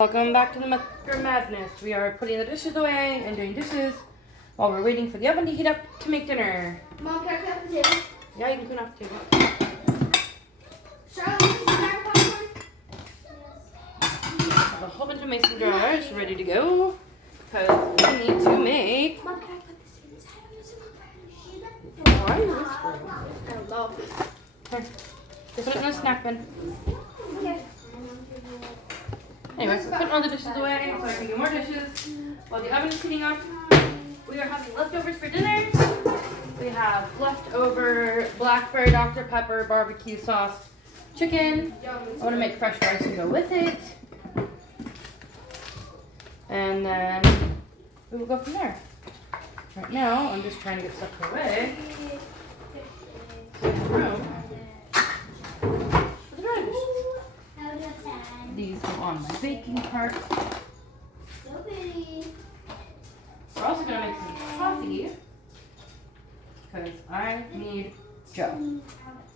Welcome back to the Mucker Madness. We are putting the dishes away and doing dishes while we're waiting for the oven to heat up to make dinner. Mom, can I clean off the table? Yeah, you can clean off the table. Charlotte, this is our popcorn? I have a whole bunch of mason jars ready to go because we need to make. Mom, can I put this inside of this? Why are you whispering? I don't know. Here, just put it in a snack bin. Okay. Anyway, we're putting all the dishes away so I can do more dishes while the oven is heating up. We are having leftovers for dinner. We have leftover blackberry Dr. Pepper barbecue sauce chicken. I want to make fresh rice to go with it. And then we will go from there. Right now, I'm just trying to get stuff put away. So there's room for the dry dishes. These go on my baking cart. So pretty. We're also going to make some coffee because I need Joe.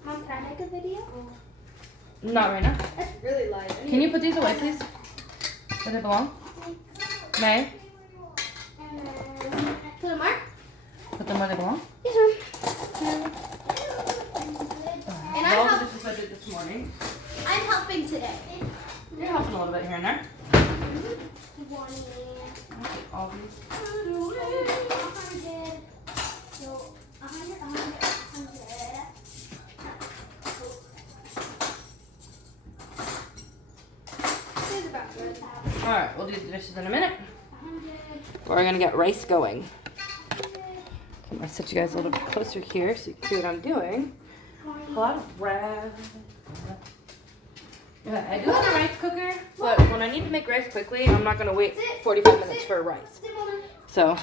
Mom, can I make a video? Not right now. That's really light. Can you put these away, please? Where they belong? May? Put them where? Put them where they belong? This one. And All the dishes I did this morning. I'm helping today. You're helping a little bit here and there. 20. I'll take all these. 100. So 100, 100, 100. Alright, we'll do the dishes in a minute. 100. We're going to get rice going. I'm going to set you guys a little bit closer here so you can see what I'm doing. Pull out a rag. Yeah, I do have a rice cooker, but when I need to make rice quickly, I'm not going to wait 45 minutes for rice. So,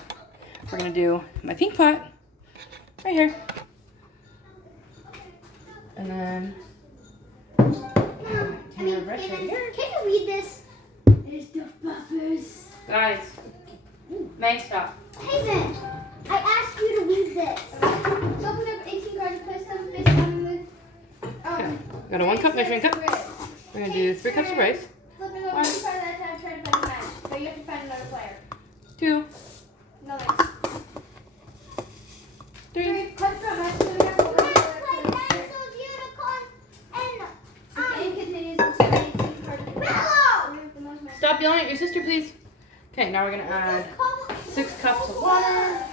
we're going to do my pink pot right here. And then, your rice right here. Can you read this? It's the buffers. Guys, May, stop. Hey Ben, I asked you to read this. So open up 18 cards and place them face down with. Okay, got a 1 cup measuring cup. We're going to do 3 cups of rice. Flipping over 1 part at a time, try to find a match. But you have to find another player. 2, No thanks. 3. Clutch drum match. So we have to go. The game continues until 18 cards. Stop yelling at your sister, please. Okay, now we're going to add 6 cups of water.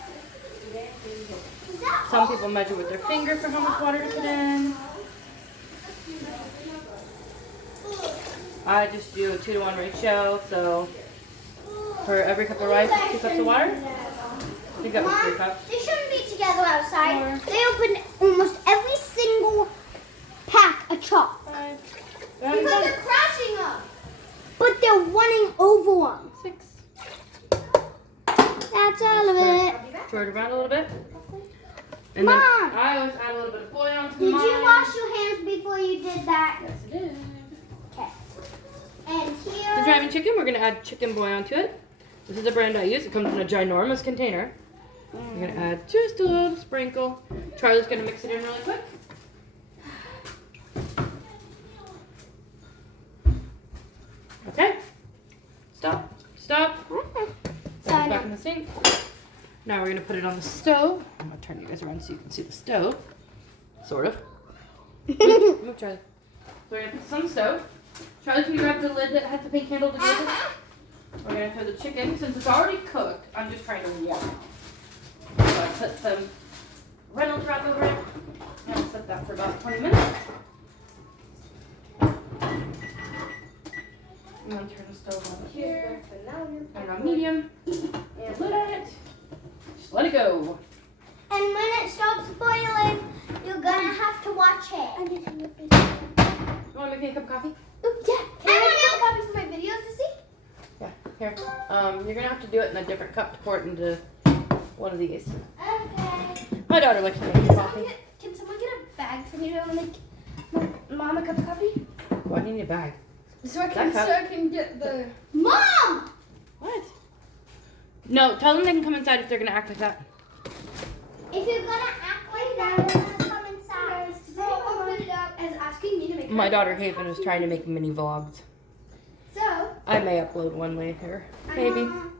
Some people measure with their finger for how much water to put in. I just do a 2-to-1 ratio, so for every cup of rice, 2 cups of water. I think that was 3 cups. They shouldn't be together outside. They open almost every single pack of chalk. 5, Because they're crashing them. But they're running over them. 6. That's all of it. Stir it around a little bit. And then Mom! I always add a little bit of bouillon to Did mine. you wash your hands before you did that? Yes, I did. Okay. And Since here. we're having chicken, we're going to add chicken bouillon to it. This is the brand I use. It comes in a ginormous container. We're going to add just a little sprinkle. Charlie's going to mix it in really quick. Okay. Stop. Stop. Put it back in the sink. Now we're going to put it on the stove. I'm going to turn you guys around so you can see the stove. Sort of. Move, Charlie. So we're going to put this on the stove. Charlie, can you grab the lid that has the pink handle to close it? We're going to throw the chicken. Since it's already cooked, I'm just trying to warm it. So I put some Reynolds wrap over it. And I'll set that for about 20 minutes. I'm going to turn the stove on here. Turn it on medium. And lid on it. Just let it go. And when it stops boiling, you're gonna have to watch it. You want to make me a cup of coffee? Oh, yeah. Can I make copies for my videos to see? Yeah, here. You're going to have to do it in a different cup to pour it into one of these. Okay. My daughter likes to make coffee. Can someone get a bag for me to make Mom a cup of coffee? Why do you need a bag? So I can get the. Mom! What? No, tell them they can come inside if they're going to act like that. If you're gonna act like that, you're gonna come inside. So open it up as asking me to make. My daughter Haven is trying to make mini vlogs. So, I may upload one later. Maybe. I'm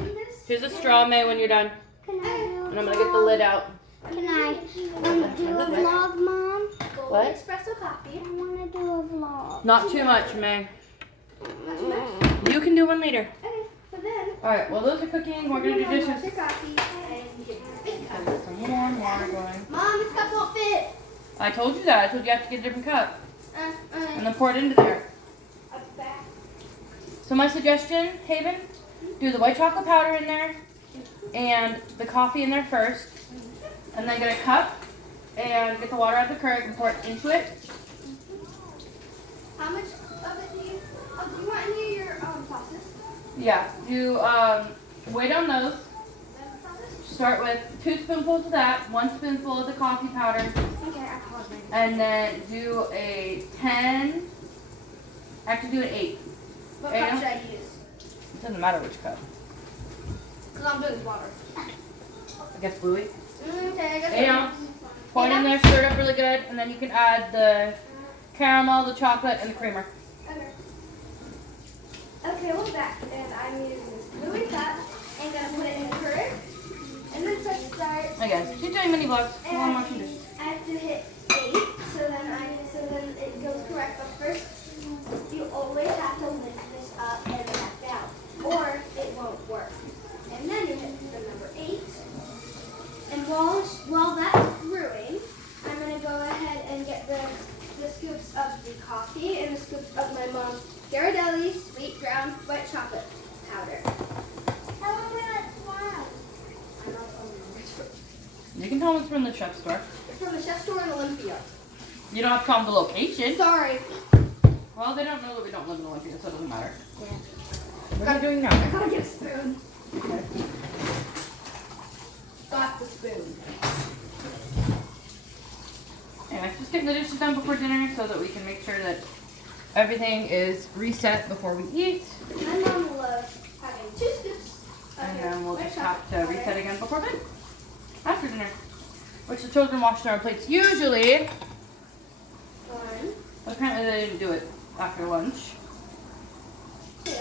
using this. Here's a straw, May, when you're done. Can I do And I'm gonna get the lid out. Can I do a vlog, Mom? What? Espresso coffee. I want to do a vlog. Not too much, May. Not too much? You can do one later. Okay, but then... Alright, well those are cooking. We're gonna do Your dishes. coffee and get your big cup. Get some warm water going. Mom, this cup won't fit. I told you that. I told you you have to get a different cup. And And then pour it into there. back. So my suggestion, Haven, do the white chocolate powder in there and the coffee in there first. And then get a cup and get the water out of the Keurig and pour it into it. How much of it do you... do you want any of your sauces? Yeah, do weight on those. Start with 2 spoonfuls of that, 1 spoonful of the coffee powder, Okay, I apologize. and then do a 10, actually do an 8. What Yeah. cup should I use? It doesn't matter which cup. Because I'm doing water. I guess bluey. Okay, I guess 8 ounce. Pour it in there, stir it up really good, and then you can add the caramel, the chocolate, and the creamer. Okay. Okay, we're back. And I'm using this Bluey cup and gonna put it in the Keurig. And then press start. Hey guys, she's doing mini vlogs. Come on, watching this. I have to hit 8, so then it goes correct. But first, you always have to lift this up and back down, or it won't work. And then you hit the number 8. And while that's brewing, I'm gonna go ahead and get the scoops of the coffee and the scoops of my mom's Ghirardelli sweet ground white chocolate powder. How long will it tomorrow? I don't know. You can tell it's from the chef store. It's from the chef store in Olympia. You don't have to tell them the location. Sorry. Well, they don't know that we don't live in Olympia, so it doesn't matter. Yeah. What are you doing I now? gotta get a spoon. Okay. Got the spoon. Anyway, just getting the dishes done before dinner so that we can make sure that everything is reset before we eat. My mom loves having 2 scoops of And your then we'll white just chocolate have to powder. reset again before bed. After dinner. Which the children wash their plates usually. 1, Apparently they didn't do it after lunch. 2,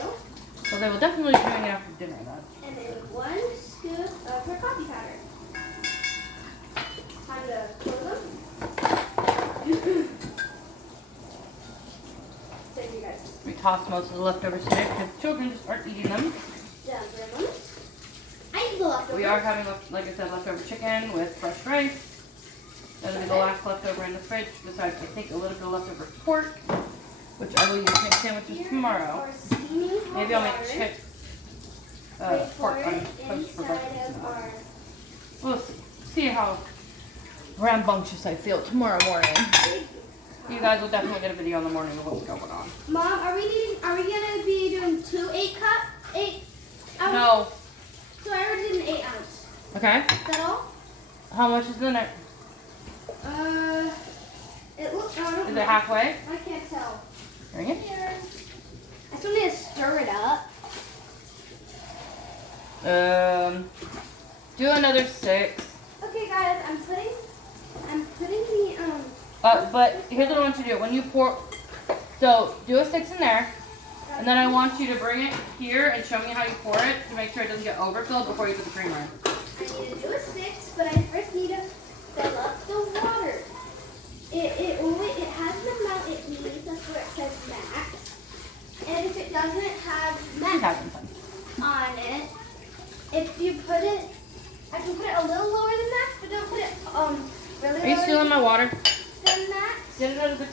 So they will definitely be doing it after dinner then. and then 1 scoop of her coffee powder. Time to close them. Thank you guys. We tossed most of the leftovers today because the children just aren't eating them. Down for a moment. I eat the leftovers. We are having, like I said, leftover chicken with fresh rice. That'll be the last leftover in the fridge, besides I think a little bit of leftover pork, which I will use to make sandwiches Here tomorrow. are steaming hot Maybe I'll make water. chips, Wait pork for on it toast for inside breakfast. of our... We'll see how rambunctious I feel tomorrow morning. You guys will definitely get a video in the morning of what's going on. Mom, are we gonna be doing 2 8 ounce? No. So I already did an 8 ounce. Okay. Is that all? How much is in it? It looks. I don't Is know. it halfway? I can't tell. Bring it. Here. I still need to stir it up. Do another 6. Okay, guys, I'm putting the But here's what I want you to do. When you pour, so do a 6 in there, and then I want you to bring it here and show me how you pour it to make sure it doesn't get overfilled before you put the creamer in. I need to do a 6, but I first need to fill up the water. It has an amount it needs. That's where it says max. And if it doesn't have She's max having fun. on it, if you put it, I can put it a little lower than max, but don't put it really Are you lower stealing my water? than max. Get it out of the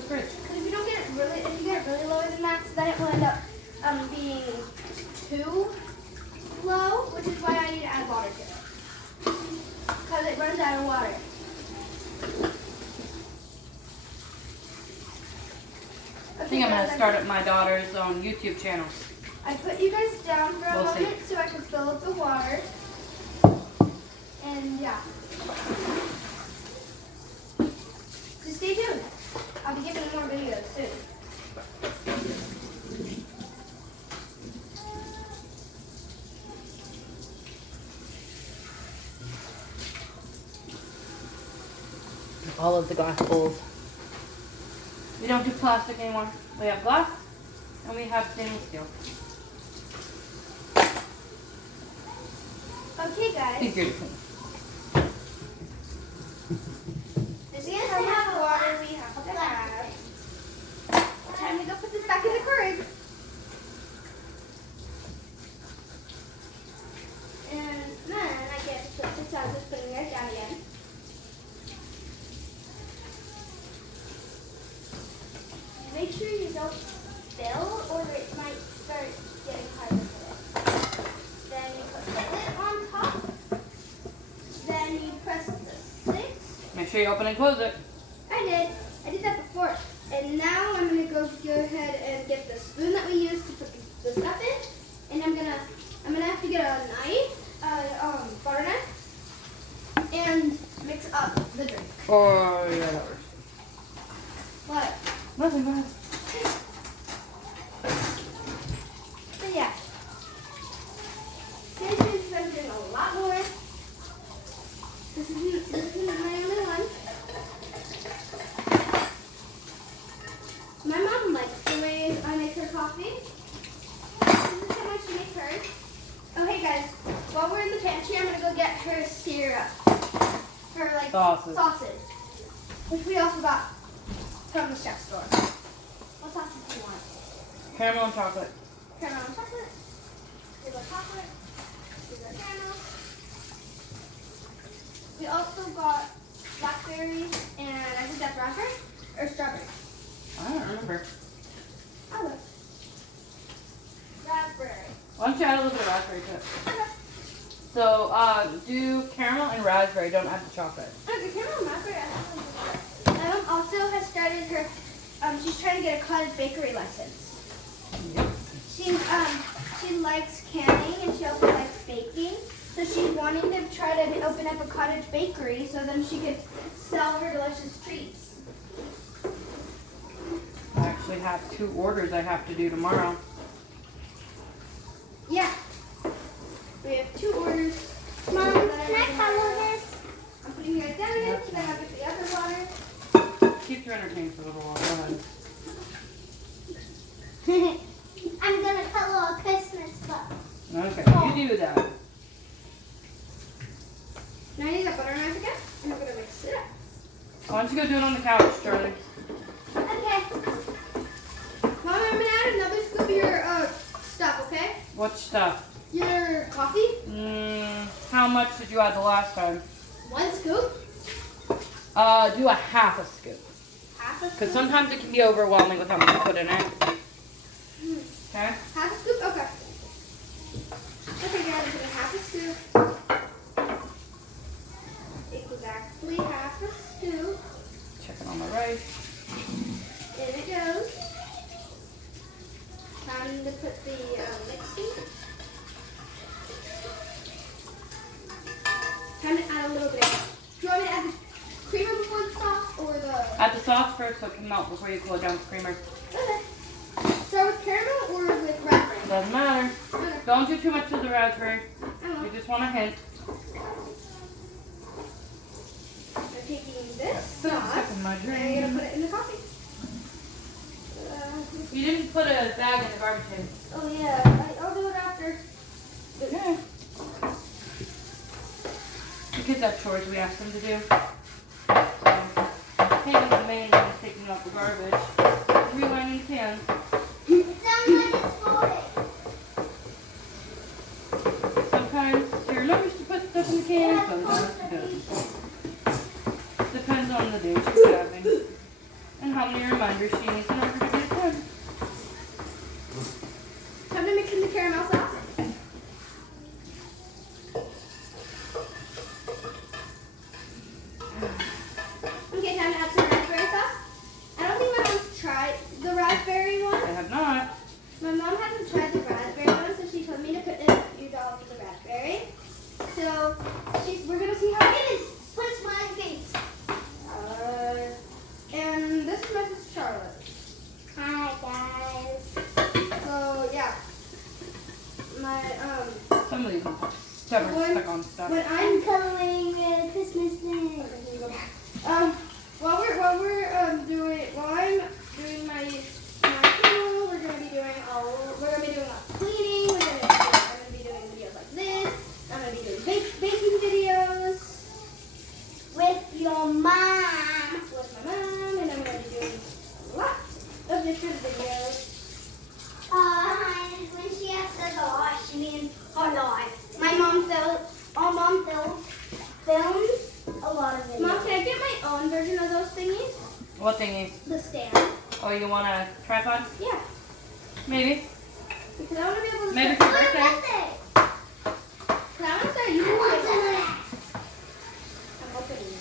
fridge. Because if you don't get it really, if you get it really lower than max, then it will end up being too low, which is why I need to add water to it. Because it runs out of water. I think I'm gonna start up my daughter's own YouTube channel. I put you guys down for a We'll see. moment so I can fill up the water. And yeah. Just stay tuned. I'll be giving more videos soon. All of the glass bowls. We don't do plastic anymore. We have glass And we have stainless steel. Okay, guys. Easier to clean. This is how much water we have to have. Time to go put this back in the Keurig. And then I get to put this out, just putting it down again. Make sure you don't spill or it might start getting hard with it. Then you put the lid on top. Then you press the 6. Make sure you open and close it. I did that before. And now I'm gonna go ahead and get the spoon that we used to put the stuff in. And I'm gonna have to get a knife, butter knife, and mix up the drink. Oh, yeah, that works. What? Nothing, go ahead. But yeah. Since we've been doing a lot more. This isn't my only one. My mom likes the way I make her coffee. This is how much she makes hers. Oh, hey guys. While we're in the pantry, I'm gonna go get her syrup. Her sauces. Which we also got from the chef store. What sauces do you want? Caramel and chocolate. Caramel and chocolate. Here's our chocolate. Here's our caramel. We also got blackberries and I think that's raspberry or strawberry. I don't remember. Oh, look. Raspberry. Why don't you add a little bit of raspberry to it? Okay. So, do caramel and raspberry. Don't add the chocolate. Okay, caramel and raspberry. My mom also has started her. She's trying to get a cottage bakery license. Yep. She likes canning and she also likes baking. So she's wanting to try to open up a cottage bakery so then she could sell her delicious treats. I actually have 2 orders I have to do tomorrow. Yeah. We have 2 orders. Mom, can I follow this? I'm putting yours down again, then I'll get the other water. Keep you entertained for a little while. Go ahead. I'm gonna color a Christmas book. Okay, you do that. Now I need a butter knife again, and I'm gonna mix it up. Why don't you go do it on the couch, Charlie? Okay. Mom, I'm gonna add another scoop of your stuff, okay? What stuff? Your coffee. How much did you add the last time? 1 scoop. Do a half a scoop. Half a Because scoop. sometimes it can be overwhelming with how much you put in it. Okay? Half a scoop. Okay. Okay, guys, I'm putting half a scoop. Exactly half a scoop. Checking on my rice. In it goes. Time to put the mixing. Time to add a little bit. Do you want me to add the creamer before the sauce or the? Add the sauce first so it can melt before you cool it down with creamer. Okay. Start with caramel or with raspberry? Doesn't matter. Okay. Don't do too much of the raspberry. I won't. You just want a hint. I'm taking this So sauce stuck in my and I'm gonna drink. put it in the coffee. You didn't put a bag in the garbage can. Oh yeah, I'll do it after. Okay. The kids have chores we asked them to do. So, Kate is the main one taking out the garbage. Relining cans. Somebody's boy. Sometimes she remembers to put stuff in the can, sometimes she doesn't. Depends on the day she's having and how many reminders she needs in order to get it done. Time to mix in the caramel sauce. Okay, time to add some raspberry sauce. I don't think my mom's tried the raspberry one. I have not. My mom hasn't tried the raspberry one, so she told me to put in a few dollars of the raspberry. So we're gonna see how it is. Put a smiley face. And this is Mrs. Charlotte. Hi, guys. So yeah, my Some of these are stubborn stuck on stuff. when I'm I'm coloring a Christmas thing. while I'm doing my caramel, we're gonna be be doing cleaning. I'm gonna be doing videos like this. I'm gonna be doing baking videos With your mom. with my mom, and I'm gonna be doing lots of different videos. When she has said a lot, she means a lot. Our mom films a lot of videos. Mom, can I get my own version of those thingies? What thingy? The stand. Oh, you want a tripod? Yeah, Maybe. because I want to be able to. Maybe start, for birthday. because I want to start using it. I'm opening it.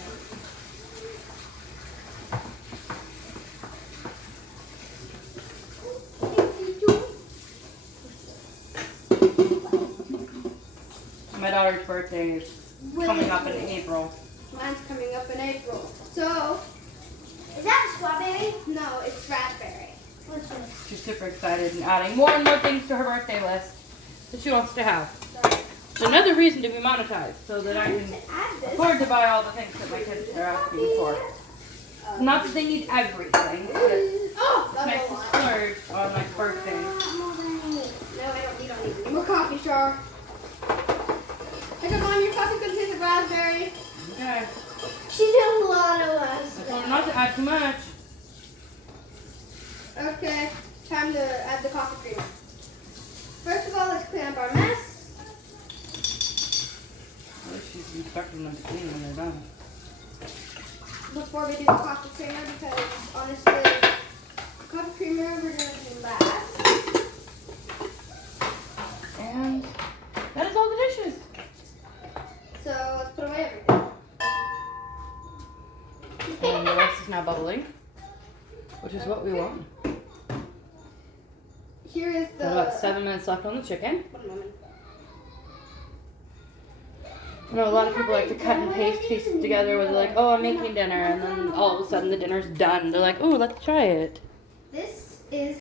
My daughter's birthday is coming up in April. Mine's coming up in April. So, Is that strawberry? no, it's raspberry. What's this? She's super excited and adding more and more things to her birthday list that she wants to have. Sorry. It's another reason to be monetized so that I can Add this. afford to buy all the things that my kids are asking for. Not that they need everything, but it's Oh, that's nice a to lot. splurge on my birthday. No, you don't need any more coffee, Char. Hey, come on, your coffee contains of raspberry. Okay. She did a lot of I us. told her not to add too much. Okay, time to add the coffee creamer. First of all, let's clean up our mess. At least she's instructing them to clean when they're done. Before we do the coffee creamer, because honestly, coffee creamer we're gonna do last. And that is all the dishes. So let's put away everything. And the rice is now bubbling, which is what we want. Here is the. Got about 7 minutes left on the chicken. 1 moment. I know a lot of people like to cut and paste pieces together where they're like, oh, I'm making dinner, and then all of a sudden the dinner's done. They're like, oh, let's try it. This is